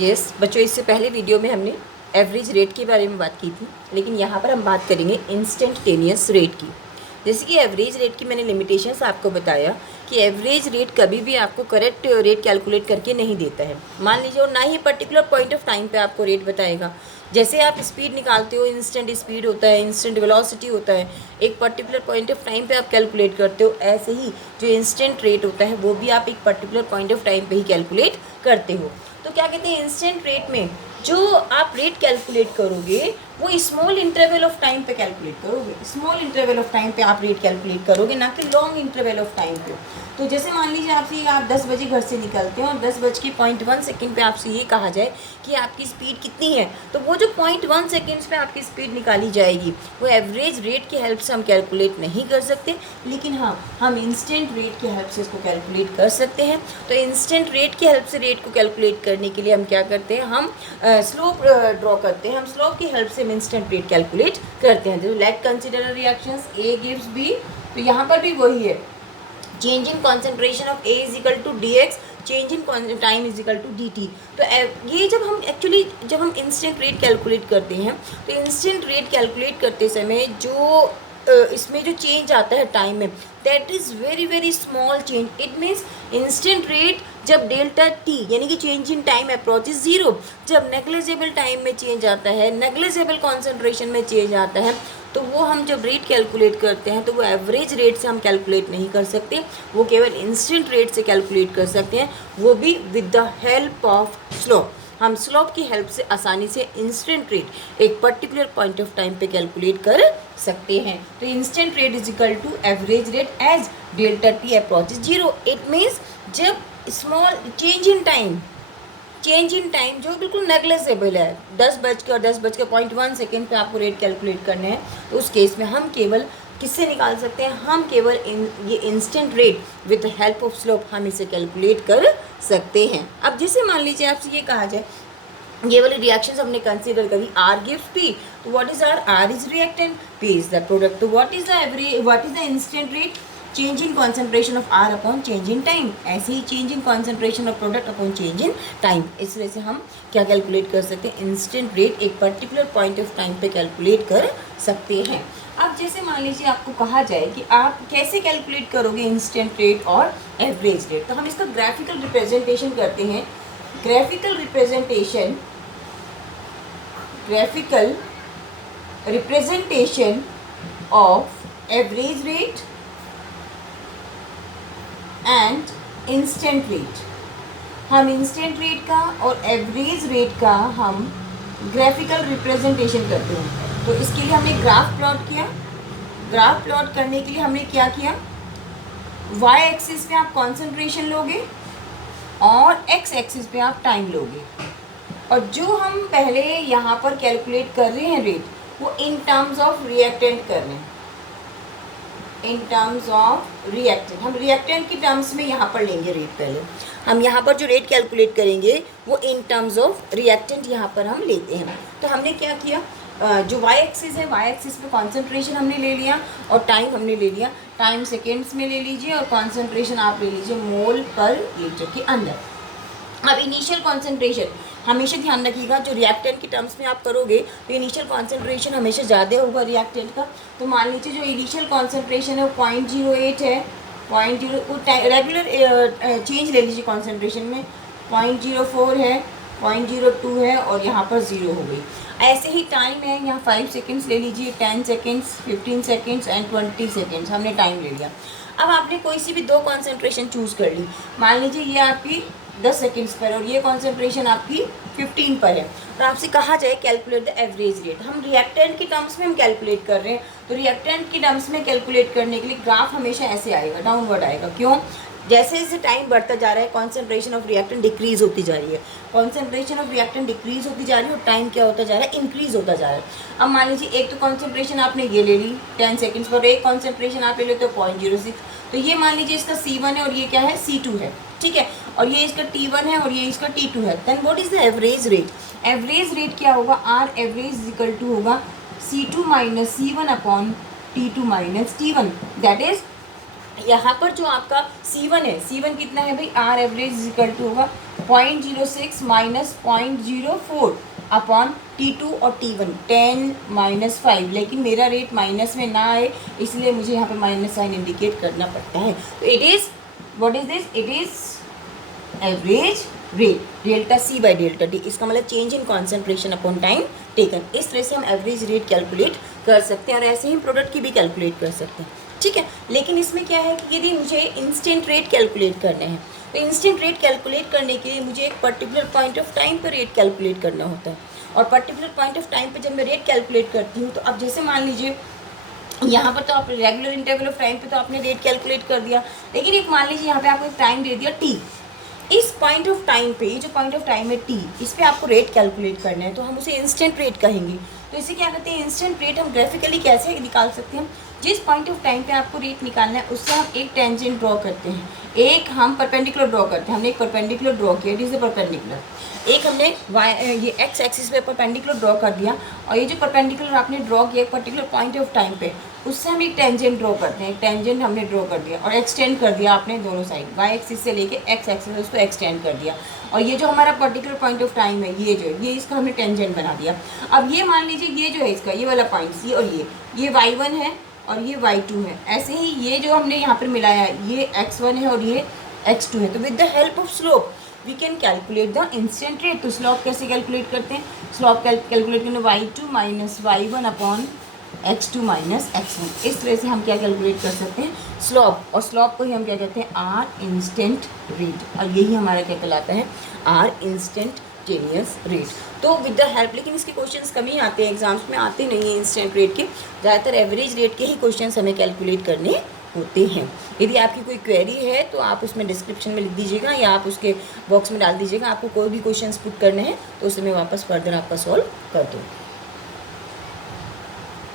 Yes बच्चों, इससे पहले वीडियो में हमने एवरेज रेट के बारे में बात की थी, लेकिन यहाँ पर हम बात करेंगे इंस्टेंटेनियस रेट की। जैसे कि एवरेज रेट की मैंने लिमिटेशंस आपको बताया कि एवरेज रेट कभी भी आपको करेक्ट रेट कैलकुलेट करके नहीं देता है, मान लीजिए, और ना ही पर्टिकुलर पॉइंट ऑफ टाइम पे आपको रेट बताएगा। जैसे आप स्पीड निकालते हो, इंस्टेंट स्पीड होता है, इंस्टेंट वेलोसिटी होता है, एक पर्टिकुलर पॉइंट ऑफ टाइम पे आप कैलकुलेट करते हो, ऐसे ही जो इंस्टेंट रेट होता है वो भी आप एक पर्टिकुलर पॉइंट ऑफ टाइम पे ही कैलकुलेट करते हो। तो क्या कहते हैं, इंस्टेंट रेट में जो आप रेट कैलकुलेट करोगे वो स्मॉल इंटरवल ऑफ टाइम पे कैलकुलेट करोगे, स्मॉल इंटरवल ऑफ टाइम पे आप रेट कैलकुलेट करोगे, ना कि लॉन्ग इंटरवल ऑफ टाइम पे। तो जैसे मान लीजिए आपसे आप 10 बजे घर से निकलते हैं और 10:01 पे आपसे ये कहा जाए कि आपकी स्पीड कितनी है, तो वो जो 0.1 सेकेंड्स पे आपकी स्पीड निकाली जाएगी वो एवरेज रेट की हेल्प से हम कैलकुलेट नहीं कर सकते, लेकिन हाँ, हम इंस्टेंट रेट की हेल्प से इसको कैलकुलेट कर सकते हैं। तो इंस्टेंट रेट की हेल्प से रेट को कैलकुलेट करने के लिए हम क्या करते हैं, हम स्लोप ड्रॉ करते हैं, हम स्लोप की हेल्प से इंस्टेंट रेट कैलकुलेट करते हैं। जैसे let consider reactions A gives B, तो यहाँ पर भी वही है, change in concentration of A is equal to d x, change in time is equal to d t. तो ये जब हम इंस्टेंट रेट कैलकुलेट करते हैं, तो इंस्टेंट रेट कैलकुलेट करते समय जो इसमें जो चेंज आता है टाइम में, that is very very small change. It means instant rate जब डेल्टा टी यानी कि change in time approaches zero, जब नेग्लिजिबल टाइम में चेंज आता है, नेग्लिजिबल कॉन्सेंट्रेशन में चेंज आता है, तो वो हम जब रेट कैलकुलेट करते हैं तो वो एवरेज रेट से हम कैलकुलेट नहीं कर सकते, वो केवल इंस्टेंट रेट से कैलकुलेट कर सकते हैं, वो भी with the help of slope. हम स्लोप की हेल्प से आसानी से इंस्टेंट रेट एक पर्टिकुलर पॉइंट ऑफ टाइम पे कैलकुलेट कर सकते हैं। तो instant rate is equal to average rate as delta t approaches zero. It means जब स्मॉल चेंज इन टाइम जो बिल्कुल नेग्लिजिबल है, 10:01 सेकेंड पे आपको रेट कैलकुलेट करने हैं, तो उस केस में हम केवल किससे निकाल सकते हैं, हम केवल ये instant rate with help of slope हम इसे कैलकुलेट कर सकते हैं। अब जैसे मान लीजिए आपसे ये कहा जाए, ये वाली रिएक्शंस हमने कंसीडर करी, आर गिव्स पी, तो what is R is reactant, P is the product. तो what is the instant rate, change in concentration of R upon change in time. ऐसे ही change in concentration of product upon change in time. इस वजह से हम क्या calculate कर सकते हैं, इंस्टेंट रेट एक पर्टिकुलर पॉइंट ऑफ टाइम पे कैलकुलेट कर सकते हैं। अब जैसे मान लीजिए आपको कहा जाए कि आप कैसे कैलकुलेट करोगे इंस्टेंट रेट और एवरेज रेट, तो हम इसका ग्राफिकल रिप्रेजेंटेशन करते हैं। Graphical representation of average rate and instant rate. हम इंस्टेंट रेट का और एवरेज रेट का हम ग्राफिकल रिप्रेजेंटेशन करते हैं। तो इसके लिए हमने ग्राफ प्लॉट किया। ग्राफ प्लॉट करने के लिए हमने क्या किया, वाई एक्सिस पे आप कॉन्सेंट्रेशन लोगे और एक्स एक्सिस पे आप टाइम लोगे, और जो हम पहले यहाँ पर कैलकुलेट कर रहे हैं रेट, वो इन टर्म्स ऑफ रिएक्टेंट कर रहे हैं, इन टर्म्स ऑफ रिएक्टेंट। हम रिएक्टेंट की टर्म्स में यहाँ पर लेंगे रेट। पहले हम यहाँ पर जो रेट कैलकुलेट करेंगे वो इन टर्म्स ऑफ रिएक्टेंट यहाँ पर हम लेते हैं। तो हमने क्या किया, जो वाई एक्सिस है, वाई एक्सिस पे कॉन्सेंट्रेशन हमने ले लिया और टाइम हमने ले लिया, टाइम सेकेंड्स में ले लीजिए और कॉन्सेंट्रेशन आप ले लीजिए मोल पर लीटर के अंदर। अब इनिशियल कॉन्सेंट्रेशन हमेशा ध्यान रखिएगा, जो रिएक्टेंट की टर्म्स में आप करोगे तो इनिशियल कॉन्सेंट्रेशन हमेशा ज़्यादा होगा रिएक्टेंट का। तो मान लीजिए जो इनिशियल कॉन्सेंट्रेशन है वो 0.08 है, 0.0 रेगुलर चेंज ले लीजिए कॉन्सेंट्रेशन में, 0.04 है, 0.02 है और यहाँ पर 0 हो गई। ऐसे ही टाइम है, यहाँ 5 सेकेंड्स ले लीजिए, 10 सेकेंड्स, 15 सेकेंड्स एंड 20 सेकेंड्स हमने टाइम ले लिया। अब आपने कोई सी भी दो कॉन्सेंट्रेशन चूज़ कर ली, मान लीजिए ये आपकी 10 सेकेंड्स पर और ये कॉन्सेंट्रेशन आपकी 15 पर है, तो आपसे कहा जाए कैलकुलेट द एवरेज रेट। हम रिएक्टेंट की टर्म्स में हम कैलकुलेट कर रहे हैं, तो रिएक्टेंट की टर्म्स में कैलकुलेट करने के लिए ग्राफ हमेशा ऐसे आएगा, डाउनवर्ड आएगा। क्यों, जैसे जैसे टाइम बढ़ता जा रहा है कॉन्सेंट्रेशन ऑफ रिएक्टेंट डिक्रीज होती जा रही है, कॉन्सेंट्रेशन ऑफ रिएक्टेंट डिक्रीज होती जा रही है और टाइम क्या होता जा रहा है, इंक्रीज होता जा रहा है। अब मान लीजिए एक तो कॉन्सेंट्रेशन आपने ये ले ली 10 सेकेंड्स पर, एक कॉन्सेंट्रेशन आप ले लेते हो 0.06, तो ये मान लीजिए इसका C1 है और ये क्या है C2 है, ठीक है, और ये इसका T1 है और ये इसका T2 है। Then what is the average rate, average rate क्या होगा, R average is equal to होगा C2 minus C1 upon T2 minus T1। That is यहाँ पर जो आपका C1 है, C1 कितना है भाई, R average is equal to होगा 0.06 माइनस 0.04 अपॉन T2 और T1 10 - 5, लेकिन मेरा रेट माइनस में ना आए इसलिए मुझे यहाँ पे माइनस साइन इंडिकेट करना पड़ता है। तो it is, what is this, it is average rate delta C by delta D, इसका मतलब change in concentration upon time taken. इस तरह से हम एवरेज रेट कैलकुलेट कर सकते हैं और ऐसे ही प्रोडक्ट की भी कैलकुलेट कर सकते हैं, ठीक है। लेकिन इसमें क्या है कि यदि मुझे इंस्टेंट रेट कैलकुलेट करने हैं तो इंस्टेंट रेट कैलकुलेट करने के लिए मुझे एक पर्टिकुलर पॉइंट ऑफ टाइम पर रेट कैलकुलेट करना होता है। और पर्टिकुलर पॉइंट ऑफ टाइम पे जब मैं रेट कैलकुलेट करती हूँ तो अब जैसे मान लीजिए यहाँ पर तो आप रेगुलर इंटरवल ऑफ टाइम पे तो आपने रेट कैलकुलेट कर दिया, लेकिन एक मान लीजिए यहाँ पे आपको एक टाइम दे दिया टी। इस पॉइंट ऑफ टाइम पे, जो पॉइंट ऑफ टाइम है टी, इस पे आपको रेट कैलकुलेट करना है तो हम उसे इंस्टेंट रेट कहेंगे। तो इसे क्या कहते हैं, इंस्टेंट रेट। हम ग्राफिकली कैसे निकाल सकते हैं, जिस पॉइंट ऑफ टाइम पे आपको रेट निकालना है उससे हम एक टेंजेंट ड्रॉ करते हैं, एक हम परपेंडिकुलर ड्रॉ करते हैं। हमने एक परपेंडिकुलर ड्रॉ किया, इट इज़ ए परपेंडिकुलर। एक हमने ये एक्स एक्सिस पे परपेंडिकुलर ड्रॉ कर दिया और ये जो परपेंडिकुलर आपने ड्रॉ किया एक पर्टिकुलर पॉइंट ऑफ टाइम पे, उससे हम एक टेंजेंट ड्रॉ करते हैं। एक टेंजेंट हमने ड्रॉ कर दिया और एक्सटेंड कर दिया आपने दोनों साइड, वाई एक्सिस से लेके एक्स एक्सिस उसको एक्सटेंड कर दिया। और ये जो हमारा पर्टिकुलर पॉइंट ऑफ टाइम है, ये जो ये इसका हमने टेंजेंट बना दिया। अब ये मान लीजिए ये जो है इसका ये वाला पॉइंट ये और ये y1 है और ये y2 है। ऐसे ही ये जो हमने यहाँ पर मिलाया ये x1 है और ये x2 है। तो with the help of slope we can calculate the instant rate. तो स्लॉप कैसे कैलकुलेट करते हैं, स्लॉप कैलकुलेट करने y2 minus y1 upon x2 minus x1। इस तरह से हम क्या कैलकुलेट कर सकते हैं, स्लॉप। और स्लॉप को ही हम क्या कहते हैं, आर इंस्टेंट रेट। और यही हमारा क्या कहलाता है, आर इंस्टेंटेनियस रेट। तो विद द हेल्प, लेकिन इसके क्वेश्चंस कम ही आते हैं, एग्जाम्स में आते नहीं हैं इंस्टेंट रेट के। ज़्यादातर एवरेज रेट के ही क्वेश्चंस हमें कैलकुलेट करने होते हैं। यदि आपकी कोई क्वेरी है तो आप उसमें डिस्क्रिप्शन में लिख दीजिएगा या आप उसके बॉक्स में डाल दीजिएगा। आपको कोई भी क्वेश्चंस पुट करने हैं तो उसे मैं वापस फर्दर आपका सॉल्व कर दूँ।